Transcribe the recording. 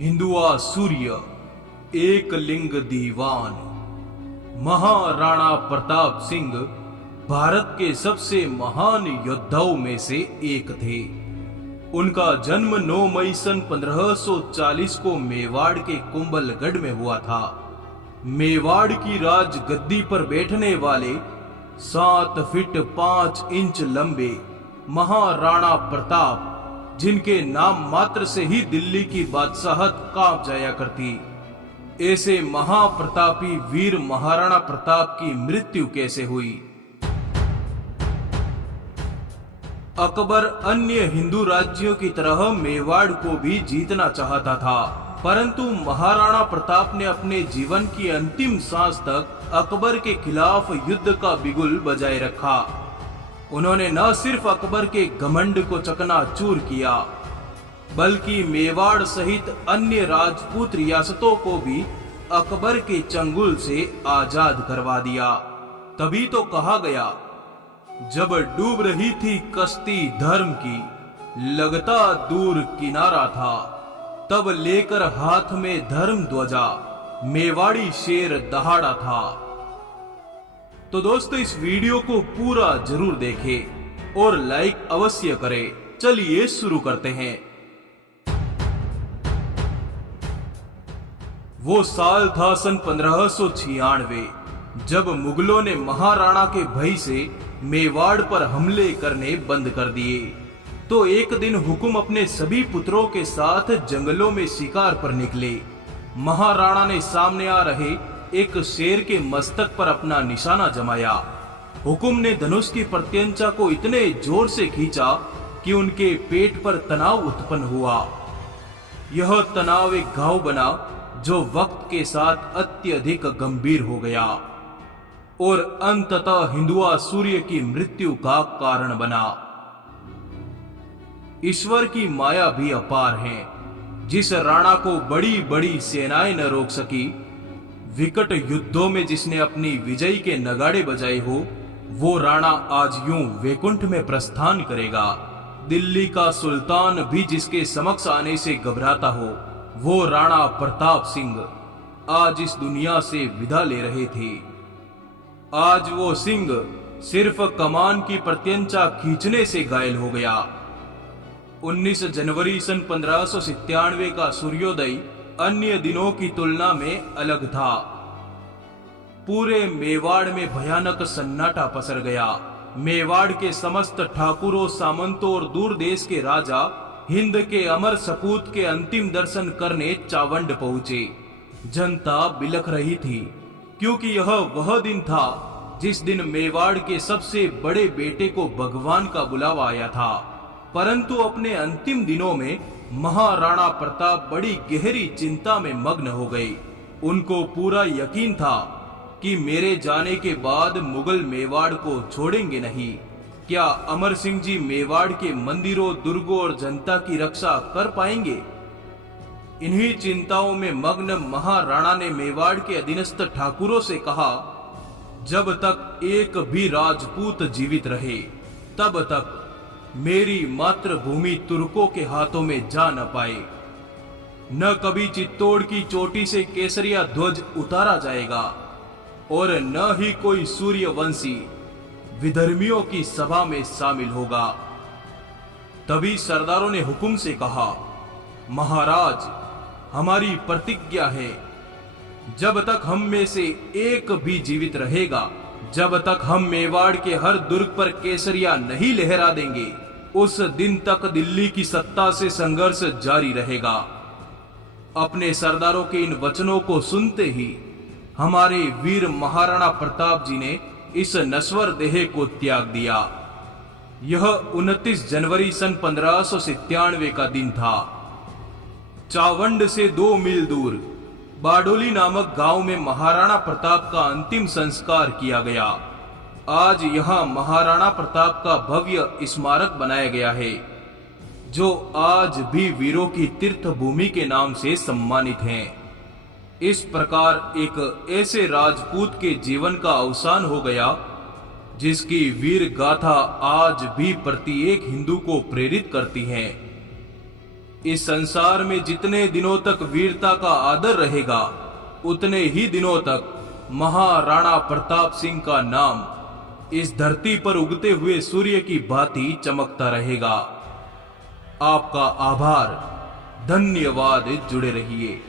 हिंदुआ सूर्य एक लिंग दीवान। महाराणा प्रताप सिंह भारत के सबसे महान योद्धाओं में से एक थे। उनका जन्म 9 मई सन 1540 को मेवाड़ के कुंभलगढ़ में हुआ था। मेवाड़ की राज गद्दी पर बैठने वाले 7 फीट 5 इंच लंबे महाराणा प्रताप, जिनके नाम मात्र से ही दिल्ली की बादशाहत कांप जाया करती, ऐसे महाप्रतापी वीर महाराणा प्रताप की मृत्यु कैसे हुई? अकबर अन्य हिंदू राज्यों की तरह मेवाड़ को भी जीतना चाहता था, परंतु महाराणा प्रताप ने अपने जीवन की अंतिम सांस तक अकबर के खिलाफ युद्ध का बिगुल बजाए रखा। उन्होंने न सिर्फ अकबर के घमंड को चकनाचूर किया, बल्कि मेवाड़ सहित अन्य राजपूत रियासतों को भी अकबर के चंगुल से आजाद करवा दिया। तभी तो कहा गया, जब डूब रही थी कश्ती धर्म की, लगता दूर किनारा था, तब लेकर हाथ में धर्म ध्वजा मेवाड़ी शेर दहाड़ा था। तो दोस्तों, इस वीडियो को पूरा जरूर देखें और लाइक अवश्य करें। चलिए शुरू करते हैं। वो साल था सन 1596, जब मुगलों ने महाराणा के भय से मेवाड़ पर हमले करने बंद कर दिए। तो एक दिन हुकुम अपने सभी पुत्रों के साथ जंगलों में शिकार पर निकले। महाराणा ने सामने आ रहे एक शेर के मस्तक पर अपना निशाना जमाया। हुकुम ने धनुष की प्रत्यंचा को इतने जोर से खींचा कि उनके पेट पर तनाव उत्पन्न हुआ। यह तनाव एक घाव बना जो वक्त के साथ अत्यधिक गंभीर हो गया और अंततः हिंदुआ सूर्य की मृत्यु का कारण बना। ईश्वर की माया भी अपार है। जिस राणा को बड़ी बड़ी सेनाएं न रोक सकी, विकट युद्धों में जिसने अपनी विजय के नगाड़े बजाए हो, वो राणा आज यूं वैकुंठ में प्रस्थान करेगा। दिल्ली का सुल्तान भी जिसके समक्ष आने से घबराता हो, वो राणा प्रताप सिंह आज इस दुनिया से विदा ले रहे थे। आज वो सिंह सिर्फ कमान की प्रत्यंचा खींचने से घायल हो गया। 19 जनवरी सन 1597 का सूर्योदय अन्य दिनों की तुलना में अलग था। पूरे मेवाड़ में भयानक सन्नाटा पसर गया। मेवाड़ के समस्त ठाकुरों, सामंतों और दूर देश के राजा हिंद के अमर सपूत के अंतिम दर्शन करने चावंड पहुंचे। जनता बिलख रही थी, क्योंकि यह वह दिन था जिस दिन मेवाड़ के सबसे बड़े बेटे को भगवान का बुलावा आया था। परंतु अपने अंतिम दिनों में महाराणा प्रताप बड़ी गहरी चिंता में मग्न हो गए। उनको पूरा यकीन था कि मेरे जाने के बाद मुगल मेवाड़ को छोड़ेंगे नहीं। क्या अमर सिंह जी मेवाड़ के मंदिरों, दुर्गों और जनता की रक्षा कर पाएंगे? इन्हीं चिंताओं में मग्न महाराणा ने मेवाड़ के अधीनस्थ ठाकुरों से कहा, जब तक एक भी राजपूत जीवित रहे, तब तक मेरी मातृभूमि तुर्कों के हाथों में जा न पाए। न कभी चित्तौड़ की चोटी से केसरिया ध्वज उतारा जाएगा और न ही कोई सूर्यवंशी विधर्मियों की सभा में शामिल होगा। तभी सरदारों ने हुकुम से कहा, महाराज, हमारी प्रतिज्ञा है, जब तक हम में से एक भी जीवित रहेगा, जब तक हम मेवाड़ के हर दुर्ग पर केसरिया नहीं लहरा देंगे, उस दिन तक दिल्ली की सत्ता से संघर्ष जारी रहेगा। अपने सरदारों के इन वचनों को सुनते ही हमारे वीर महाराणा प्रताप जी ने इस नश्वर देह को त्याग दिया। यह 29 जनवरी सन 1597 का दिन था। चावंड से 2 मील दूर बाडोली नामक गांव में महाराणा प्रताप का अंतिम संस्कार किया गया। आज यहां महाराणा प्रताप का भव्य स्मारक बनाया गया है, जो आज भी वीरों की तीर्थ भूमि के नाम से सम्मानित हैं। इस प्रकार एक ऐसे राजपूत के जीवन का अवसान हो गया, जिसकी वीर गाथा आज भी प्रत्येक हिंदू को प्रेरित करती है। इस संसार में जितने दिनों तक वीरता का आदर रहेगा, उतने ही दिनों तक महाराणा प्रताप सिंह का नाम इस धरती पर उगते हुए सूर्य की भांति चमकता रहेगा। आपका आभार, धन्यवाद। जुड़े रहिए।